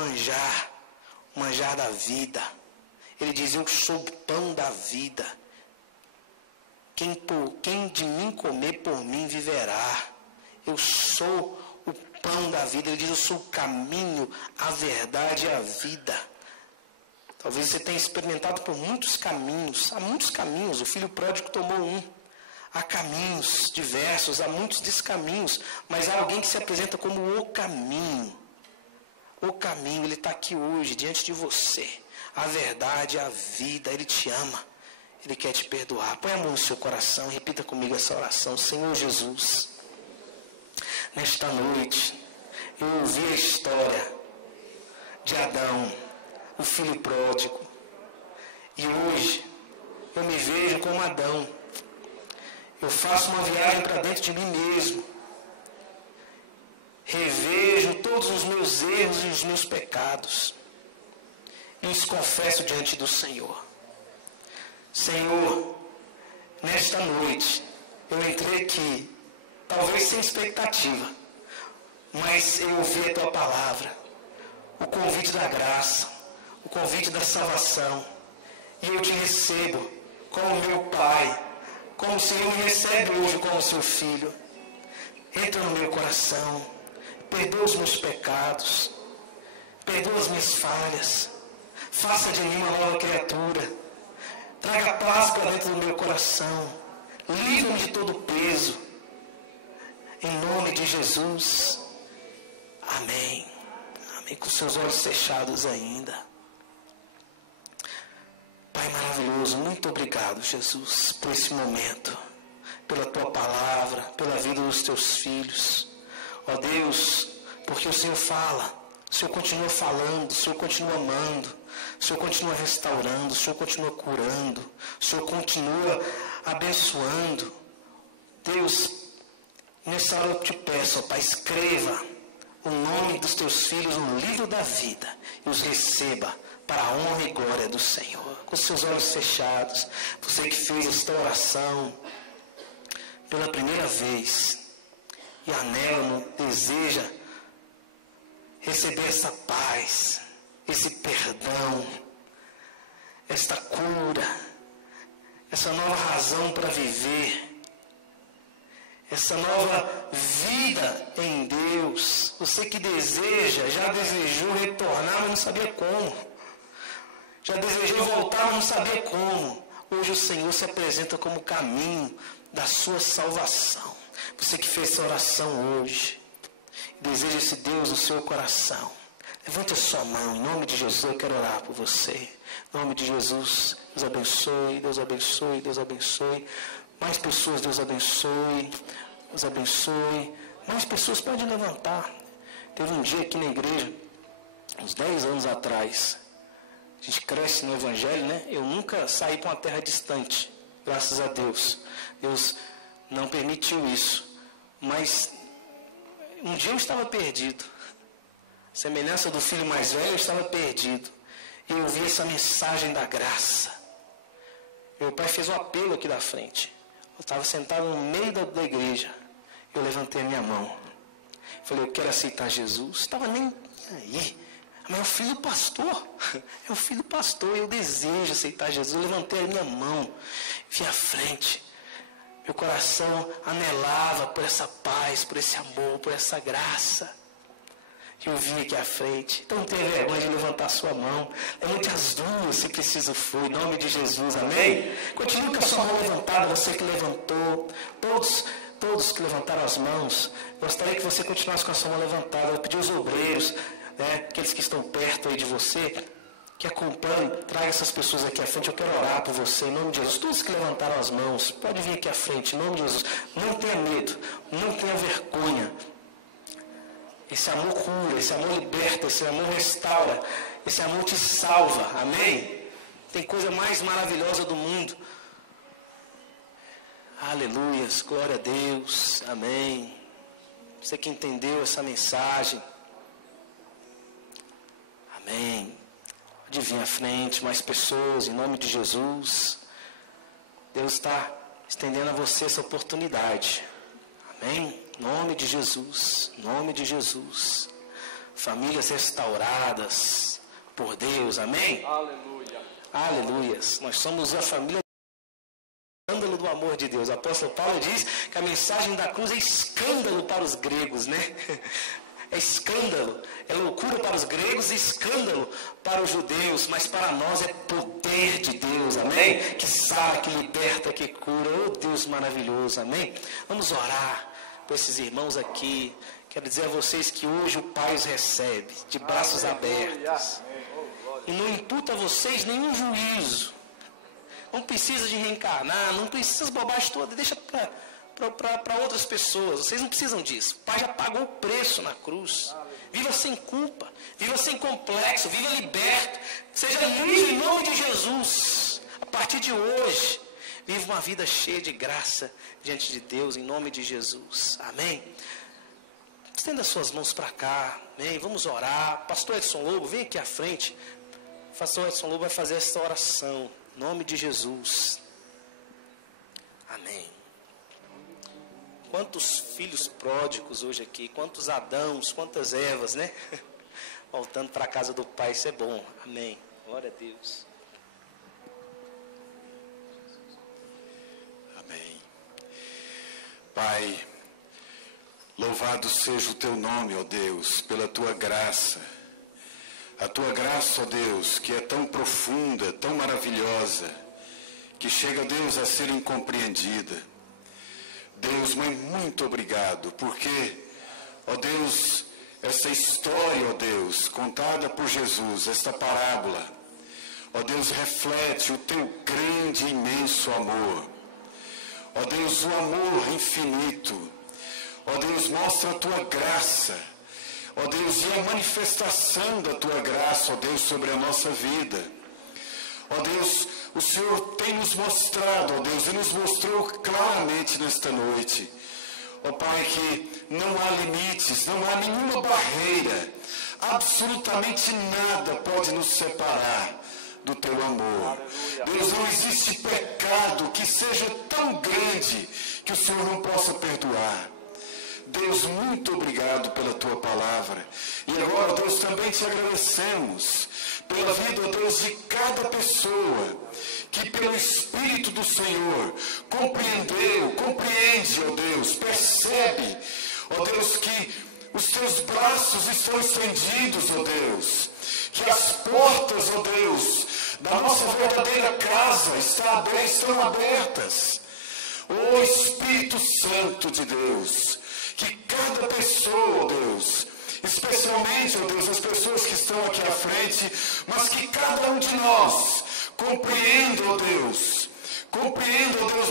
manjar da vida. Ele diz, eu sou o pão da vida. Quem de mim comer, por mim viverá. Eu sou o pão da vida. Ele diz, eu sou o caminho, a verdade e a vida. Talvez você tenha experimentado por muitos caminhos. Há muitos caminhos. O filho pródigo tomou um. Há caminhos diversos, há muitos descaminhos. Mas há alguém que se apresenta como o caminho. O caminho, Ele está aqui hoje, diante de você. A verdade, a vida, Ele te ama. Ele quer te perdoar. Põe a mão no seu coração e repita comigo essa oração. Senhor Jesus, nesta noite, eu ouvi a história de Adão, o filho pródigo. E hoje, eu me vejo como Adão. Eu faço uma viagem para dentro de mim mesmo. Revejo todos os meus erros e os meus pecados. E os confesso diante do Senhor. Senhor, nesta noite, eu entrei aqui, talvez sem expectativa, mas eu ouvi a Tua palavra, o convite da graça, o convite da salvação, e eu te recebo como meu Pai, como o Senhor me recebe hoje como seu Filho. Entra no meu coração, perdoa os meus pecados, perdoa as minhas falhas, faça de mim uma nova criatura, traga paz para dentro do meu coração, livre-me de todo peso, em nome de Jesus, amém. Amém, com seus olhos fechados ainda. Pai maravilhoso, muito obrigado, Jesus, por esse momento, pela Tua palavra, pela vida dos Teus filhos. Ó Deus, porque o Senhor fala O Senhor continua falando, o Senhor continua amando, o Senhor continua restaurando, o Senhor continua curando, o Senhor continua abençoando. Deus, nessa hora eu te peço, ó Pai, escreva o nome dos teus filhos no livro da vida e os receba para a honra e glória do Senhor. Com seus olhos fechados, você que fez esta oração pela primeira vez e anela, deseja receber essa paz, esse perdão, esta cura, essa nova razão para viver, essa nova vida em Deus. Você que deseja, já desejou retornar, mas não sabia como. Já desejou voltar, mas não sabia como. Hoje o Senhor se apresenta como o caminho da sua salvação. Você que fez essa oração hoje, deseja esse Deus no seu coração, levante a sua mão, em nome de Jesus, eu quero orar por você. Em nome de Jesus, Deus abençoe, Deus abençoe, Deus abençoe. Mais pessoas, Deus abençoe, Deus abençoe. Mais pessoas podem levantar. Teve um dia aqui na igreja, uns 10 anos atrás, a gente cresce no Evangelho, né? Eu nunca saí para uma terra distante, graças a Deus. Deus não permitiu isso. Mas um dia eu estava perdido. Semelhança do filho mais velho, eu estava perdido. E eu ouvi essa mensagem da graça. Meu pai fez um apelo aqui da frente. Eu estava sentado no meio da igreja. Eu levantei a minha mão. Falei, eu quero aceitar Jesus. Estava nem aí. Mas é o filho do pastor. É o filho do pastor. Eu desejo aceitar Jesus. Eu levantei a minha mão. Vi à frente. Meu coração anelava por essa paz, por esse amor, por essa graça. Eu vim aqui à frente. Então não tenha vergonha de levantar a sua mão. Levante as duas, se preciso for, em nome de Jesus, amém? Continue com a sua mão levantada, você que levantou. Todos que levantaram as mãos, gostaria que você continuasse com a sua mão levantada. Eu pedi aos obreiros, aqueles que estão perto aí de você, que acompanhem, traga essas pessoas aqui à frente. Eu quero orar por você, em nome de Jesus. Todos que levantaram as mãos, pode vir aqui à frente, em nome de Jesus. Não tenha medo, não tenha vergonha. Esse amor cura, esse amor liberta, esse amor restaura, esse amor te salva, amém? Tem coisa mais maravilhosa do mundo. Aleluias, glória a Deus, amém. Você que entendeu essa mensagem, amém. Pode vir à frente, mais pessoas, em nome de Jesus. Deus está estendendo a você essa oportunidade, amém? Em nome de Jesus, em nome de Jesus. Famílias restauradas por Deus, amém? Aleluia. Aleluias. Nós somos a família escândalo do amor de Deus. O apóstolo Paulo diz que a mensagem da cruz é escândalo para os gregos, né? É escândalo, é loucura para os gregos e escândalo para os judeus, mas para nós é poder de Deus, amém? Que sara, que liberta, que cura. Oh Deus maravilhoso, amém? Vamos orar por esses irmãos aqui. Quero dizer a vocês que hoje o Pai os recebe de braços abertos e não imputa a vocês nenhum juízo. Não precisa de reencarnar, não precisa essas bobagens todas, deixa para outras pessoas. Vocês não precisam disso. O Pai já pagou o preço na cruz. Viva sem culpa, viva sem complexo, viva liberto, seja livre em nome de Jesus. A partir de hoje, viva uma vida cheia de graça diante de Deus, em nome de Jesus. Amém? Estenda suas mãos para cá, amém? Vamos orar. Pastor Edson Lobo, vem aqui à frente. O pastor Edson Lobo vai fazer essa oração, em nome de Jesus. Amém. Quantos filhos pródigos hoje aqui, quantos Adãos, quantas Evas, né? Voltando para a casa do Pai, isso é bom. Amém. Glória a Deus. Amém. Pai, louvado seja o teu nome, ó Deus, pela tua graça. A tua graça, ó Deus, que é tão profunda, tão maravilhosa, que chega, Deus, a ser incompreendida. Deus, mãe, muito obrigado, porque, ó Deus, essa história, ó Deus, contada por Jesus, esta parábola, ó Deus, reflete o teu grande e imenso amor. Ó Deus, o amor infinito. Ó Deus, mostra a tua graça. ó Deus, e a manifestação da tua graça, ó Deus, sobre a nossa vida. Ó Deus, o Senhor tem nos mostrado, ó Deus, e nos mostrou claramente nesta noite, ó Pai, que não há limites, não há nenhuma barreira, absolutamente nada pode nos separar do teu amor. Deus, não existe pecado que seja tão grande que o Senhor não possa perdoar. Deus, muito obrigado pela tua palavra. E agora, Deus, também te agradecemos pela vida, ó Deus, de cada pessoa que pelo Espírito do Senhor compreende, ó Deus, percebe, ó Deus, que os teus braços estão estendidos, ó Deus, que as portas, ó Deus, da nossa verdadeira casa estão abertas. Ó Espírito Santo de Deus, que cada pessoa, ó Deus, especialmente, ó Deus, as pessoas que estão aqui à frente, mas que cada um de nós compreenda, ó Deus,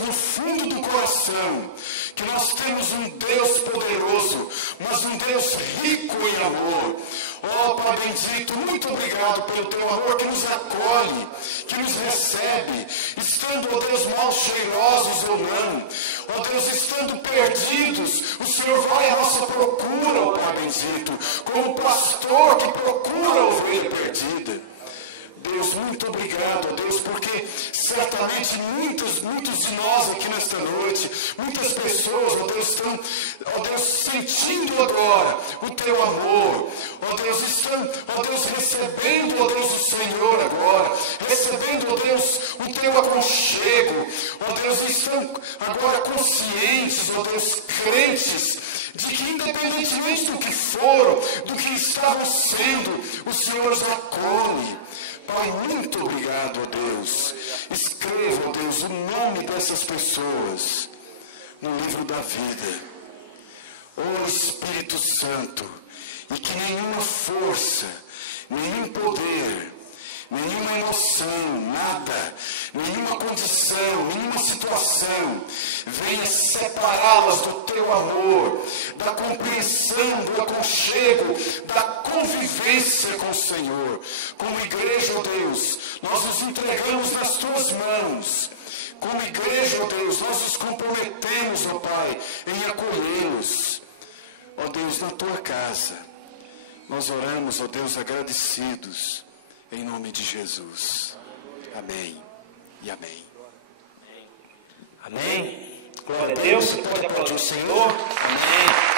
no fundo do coração, que nós temos um Deus poderoso, mas um Deus rico em amor. Ó Pai bendito, muito obrigado pelo teu amor que nos acolhe, que nos recebe, estando, ó Deus, mal cheirosos ou não, ó Deus, estando perdidos, o Senhor vai à nossa procura, ó Pai bendito, como pastor que procura a ovelha perdida. Deus, muito obrigado, ó Deus, porque certamente muitos de nós aqui nesta noite, muitas pessoas, ó Deus, estão, ó Deus, sentindo agora o teu amor, ó Deus, estão, ó Deus, recebendo, ó Deus, o Senhor agora, recebendo, ó Deus, o teu aconchego, ó Deus, estão agora conscientes, ó Deus, crentes, de que independentemente do que foram, do que estavam sendo, o Senhor os acolhe. Pai, muito obrigado, ó Deus. Escreva, ó Deus, o nome dessas pessoas no livro da vida. Ó Espírito Santo, e que nenhuma força, nenhum poder, nenhuma emoção, nada, nenhuma condição, nenhuma situação venha separá-las do teu amor, da compreensão, do aconchego, da convivência com o Senhor. Como igreja, ó Deus, nós nos entregamos nas tuas mãos. Como igreja, ó Deus, nós nos comprometemos, ó Pai, em acolhê-los. Ó Deus, na tua casa, nós oramos, ó Deus, agradecidos, em nome de Jesus. Amém e amém. Amém. Glória a Deus. Você pode aplaudir o Senhor. Amém.